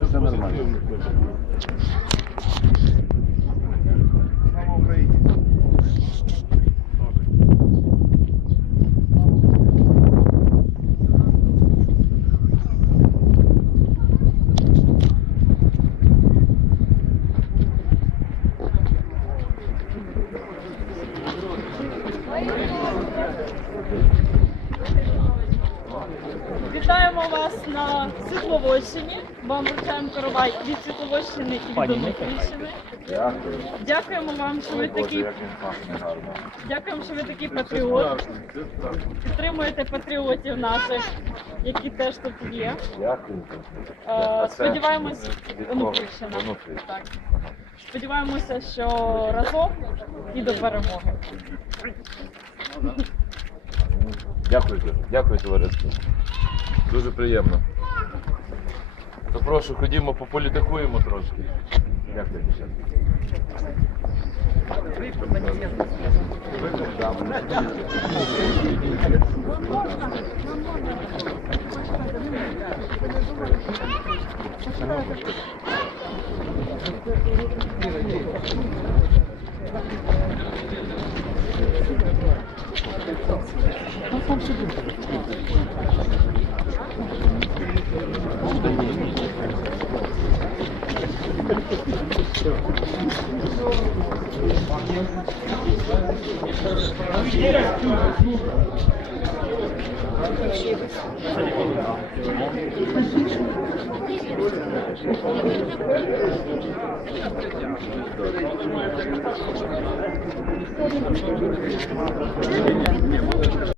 Все нормально. Слава Україні! Вітаємо вас на Світловодщині. Вам вручаємо коровай від Світловодщини і від Онуфрійщини. Дякую. Дякуємо вам, що ви гарно. дякуємо, що ви такий патріот. Підтримуєте патріотів наших, які теж тут є. Дякую. Е, Сподіваємось. Онуфрій. Так. Сподіваємося, що разом і до перемоги. Дякую, дякую, товариство. Дуже приємно. То прошу, ходімо, пополітикуємо трошки. Дякую. Там все буде. Продолжение следует...